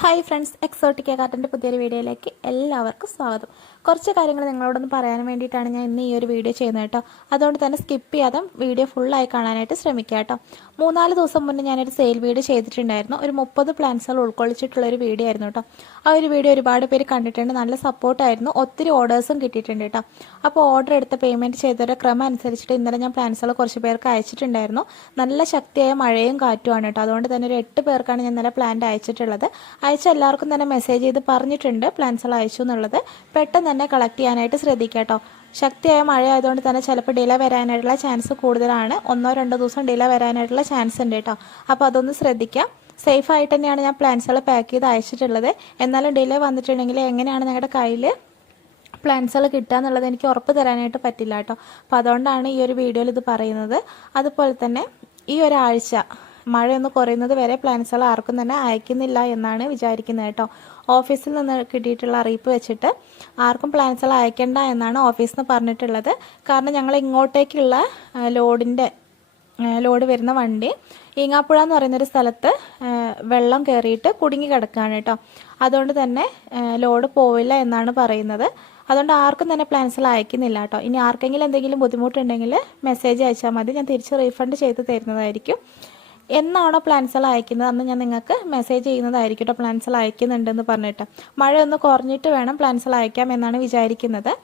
Hi friends Exotica കാർട്ടിന്റെ പുതിയൊരു വീഡിയോയിലേക്ക് എല്ലാവർക്കും സ്വാഗതം. കുറച്ച് കാര്യങ്ങൾ നിങ്ങളോടൊന്ന് പറയാൻ വേണ്ടിയിട്ടാണ് ഞാൻ ഇന്ന് ഈ ഒരു വീഡിയോ ചെയ്യുന്നത് കേട്ടോ. അതുകൊണ്ട് തന്നെ സ്കിപ്പ് ചെയ്യാതെ വീഡിയോ ഫുള്ളായി കാണാനായിട്ട് ശ്രമിക്കുക കേട്ടോ. മൂന്നാൽ ദിവസം മുന്നേ ഞാനൊരു സെയിൽ വീഡിയോ ചെയ്തിട്ടുണ്ടായിരുന്നു. ഒരു മുപ്പത് പ്ലാൻസുകൾ ഉൾക്കൊള്ളിച്ചിട്ടുള്ള ഒരു വീഡിയോ ആയിരുന്നു കേട്ടോ. ആ ഒരു വീഡിയോ ഒരുപാട് പേര് കണ്ടിട്ടുണ്ട്. നല്ല സപ്പോർട്ടായിരുന്നു ഒത്തിരി ഓർഡേഴ്സും കിട്ടിയിട്ടുണ്ട് കേട്ടോ. അപ്പോൾ ഓർഡർ എടുത്ത് പേയ്മെന്റ് ചെയ്തവരുടെ ക്രമം അനുസരിച്ചിട്ട് ഇന്നലെ ഞാൻ പ്ലാൻസുകൾ കുറച്ച് പേർക്ക് അയച്ചിട്ടുണ്ടായിരുന്നു. നല്ല ശക്തിയായ മഴയും കാറ്റുമാണ് കേട്ടോ. അതുകൊണ്ട് തന്നെ ഒരു എട്ട് പേർക്കാണ് ഞാൻ ഇന്നലെ പ്ലാന്റ് അയച്ചിട്ടുള്ളത്. അയച്ച എല്ലാവർക്കും തന്നെ മെസ്സേജ് ചെയ്ത് പറഞ്ഞിട്ടുണ്ട്. പ്ലാൻസുകൾ അയച്ചു എന്നുള്ളത് പെട്ടെന്ന് തന്നെ കളക്ട് ചെയ്യാനായിട്ട് ശ്രദ്ധിക്കുക ശക്തിയായ മഴ ആയതുകൊണ്ട് തന്നെ ചിലപ്പോൾ ഡിലേ വരാനായിട്ടുള്ള ചാൻസ് കൂടുതലാണ്. ഒന്നോ രണ്ടോ ദിവസം ഡിലേ വരാനായിട്ടുള്ള ചാൻസ് ഉണ്ട് കേട്ടോ അപ്പോൾ അതൊന്ന് ശ്രദ്ധിക്കാം സേഫ് ആയിട്ട് തന്നെയാണ് ഞാൻ പ്ലാൻസുകൾ പാക്ക് ചെയ്ത് അയച്ചിട്ടുള്ളത്. എന്നാലും ഡിലേ വന്നിട്ടുണ്ടെങ്കിൽ എങ്ങനെയാണ് ഞങ്ങളുടെ കയ്യിൽ പ്ലാൻസുകൾ കിട്ടുക എന്നുള്ളത് എനിക്ക് ഉറപ്പ് തരാനായിട്ട് പറ്റില്ല കേട്ടോ അപ്പോൾ അതുകൊണ്ടാണ് ഈ ഒരു വീഡിയോയിൽ ഇത് പറയുന്നത്. അതുപോലെ തന്നെ ഈ ഒരാഴ്ച മഴയൊന്ന് കുറയുന്നത് വരെ പ്ലാൻസുകൾ ആർക്കും തന്നെ അയക്കുന്നില്ല എന്നാണ് വിചാരിക്കുന്നത് കേട്ടോ. ഓഫീസിൽ നിന്ന് കിട്ടിയിട്ടുള്ള അറിയിപ്പ് വെച്ചിട്ട് ആർക്കും പ്ലാൻസുകൾ അയക്കേണ്ട എന്നാണ് ഓഫീസിൽ നിന്ന് പറഞ്ഞിട്ടുള്ളത്. കാരണം ഞങ്ങൾ ഇങ്ങോട്ടേക്കുള്ള ലോഡിന്റെ ലോഡ് വരുന്ന വണ്ടി ഈങ്ങാപ്പുഴ എന്ന് പറയുന്നൊരു സ്ഥലത്ത് വെള്ളം കയറിയിട്ട് കുടുങ്ങി കിടക്കുകയാണ് കേട്ടോ. അതുകൊണ്ട് തന്നെ ലോഡ് പോവില്ല എന്നാണ് പറയുന്നത്. അതുകൊണ്ട് ആർക്കും തന്നെ പ്ലാൻസുകൾ അയക്കുന്നില്ല കേട്ടോ. ഇനി ആർക്കെങ്കിലും എന്തെങ്കിലും ബുദ്ധിമുട്ടുണ്ടെങ്കിൽ മെസ്സേജ് അയച്ചാൽ മതി. ഞാൻ തിരിച്ച് റീഫണ്ട് ചെയ്ത് തരുന്നതായിരിക്കും. എന്നാണോ പ്ലാൻസുകൾ അയക്കുന്നത്? അന്ന് ഞാൻ നിങ്ങൾക്ക് മെസ്സേജ് ചെയ്യുന്നതായിരിക്കും കേട്ടോ പ്ലാൻസുകൾ അയക്കുന്നുണ്ടെന്ന് പറഞ്ഞിട്ട്. മഴ ഒന്ന് കുറഞ്ഞിട്ട് വേണം പ്ലാൻസുകൾ അയക്കാം എന്നാണ് വിചാരിക്കുന്നത്.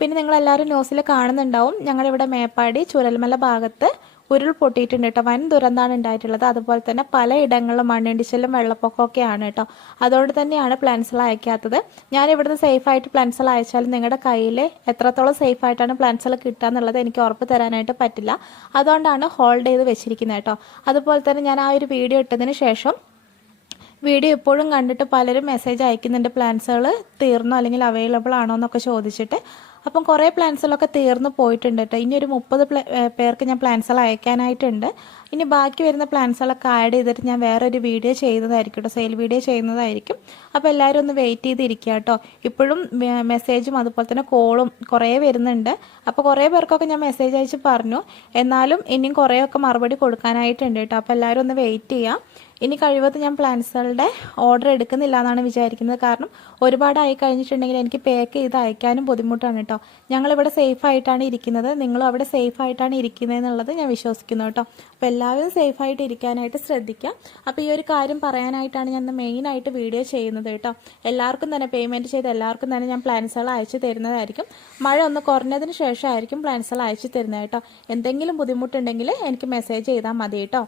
പിന്നെ നിങ്ങളെല്ലാവരും ന്യൂസിൽ കാണുന്നുണ്ടാവും. ഞങ്ങളിവിടെ മേപ്പാടി ചുരൽമല ഭാഗത്ത് ഉരുൾ പൊട്ടിയിട്ടുണ്ട് കേട്ടോ. വൻ ദുരന്തമാണ് ഉണ്ടായിട്ടുള്ളത്. അതുപോലെ തന്നെ പലയിടങ്ങളിലും മണ്ണിടിച്ചിലും വെള്ളപ്പൊക്കമൊക്കെയാണ് കേട്ടോ. അതുകൊണ്ട് തന്നെയാണ് പ്ലാൻസൽ അയക്കാത്തത്. ഞാൻ ഇവിടുന്ന് സേഫായിട്ട് പ്ലാൻസൽ അയച്ചാലും നിങ്ങളുടെ കയ്യിൽ എത്രത്തോളം സേഫ് ആയിട്ടാണ് പ്ലാൻസൽ കിട്ടുക എന്നുള്ളത് എനിക്ക് ഉറപ്പ് തരാനായിട്ട് പറ്റില്ല. അതുകൊണ്ടാണ് ഹോൾഡ് ചെയ്ത് വെച്ചിരിക്കുന്നത് കേട്ടോ. അതുപോലെ തന്നെ ഞാൻ ആ ഒരു വീഡിയോ ഇട്ടതിന് ശേഷം വീഡിയോ എപ്പോഴും കണ്ടിട്ട് പലരും മെസ്സേജ് അയക്കുന്നുണ്ട് പ്ലാൻസുകൾ തീർന്നോ അല്ലെങ്കിൽ അവൈലബിൾ ആണോ എന്നൊക്കെ ചോദിച്ചിട്ട് അപ്പം കുറേ പ്ലാൻസുകളൊക്കെ തീർന്നു പോയിട്ടുണ്ട് കേട്ടോ ഇനി ഒരു മുപ്പത് പേർക്ക് ഞാൻ പ്ലാൻസുകൾ അയക്കാനായിട്ടുണ്ട്. ഇനി ബാക്കി വരുന്ന പ്ലാൻസുകളൊക്കെ ആഡ് ചെയ്തിട്ട് ഞാൻ വേറൊരു വീഡിയോ ചെയ്യുന്നതായിരിക്കും കേട്ടോ സെയിൽ വീഡിയോ ചെയ്യുന്നതായിരിക്കും. അപ്പോൾ എല്ലാവരും ഒന്ന് വെയിറ്റ് ചെയ്തിരിക്കുക കേട്ടോ ഇപ്പോഴും മെസ്സേജും അതുപോലെ തന്നെ കോളും കുറേ വരുന്നുണ്ട്. അപ്പോൾ കുറേ പേർക്കൊക്കെ ഞാൻ മെസ്സേജ് അയച്ച് പറഞ്ഞു. എന്നാലും ഇനിയും കുറേയൊക്കെ മറുപടി കൊടുക്കാനായിട്ടുണ്ട് കേട്ടോ അപ്പോൾ എല്ലാവരും ഒന്ന് വെയിറ്റ് ചെയ്യാം. ഇനി കഴിവത്ത് ഞാൻ പ്ലാൻസുകളുടെ ഓർഡർ എടുക്കുന്നില്ല എന്നാണ് വിചാരിക്കുന്നത്. കാരണം ഒരുപാട് ആയി കഴിഞ്ഞിട്ടുണ്ടെങ്കിൽ എനിക്ക് പാക്ക് ചെയ്ത് അയക്കാനും ബുദ്ധിമുട്ടാണ് കേട്ടോ ഞങ്ങളിവിടെ സേഫ് ആയിട്ടാണ് ഇരിക്കുന്നത്. നിങ്ങളും അവിടെ സേഫ് ആയിട്ടാണ് ഇരിക്കുന്നത് എന്നുള്ളത് ഞാൻ വിശ്വസിക്കുന്നു കേട്ടോ അപ്പോൾ എല്ലാവരും സേഫ് ആയിട്ട് ഇരിക്കാനായിട്ട് ശ്രദ്ധിക്കാം. അപ്പോൾ ഈ ഒരു കാര്യം പറയാനായിട്ടാണ് ഞാൻ മെയിനായിട്ട് വീഡിയോ ചെയ്യുന്നത് കേട്ടോ എല്ലാവർക്കും തന്നെ പേയ്മെന്റ് ചെയ്ത് എല്ലാവർക്കും തന്നെ ഞാൻ പ്ലാൻസുകൾ അയച്ചു തരുന്നതായിരിക്കും. മഴ ഒന്ന് കുറഞ്ഞതിന് ശേഷമായിരിക്കും പ്ലാൻസുകൾ അയച്ചു തരുന്നത് കേട്ടോ എന്തെങ്കിലും ബുദ്ധിമുട്ടുണ്ടെങ്കിൽ എനിക്ക് മെസ്സേജ് ചെയ്താൽ മതി കേട്ടോ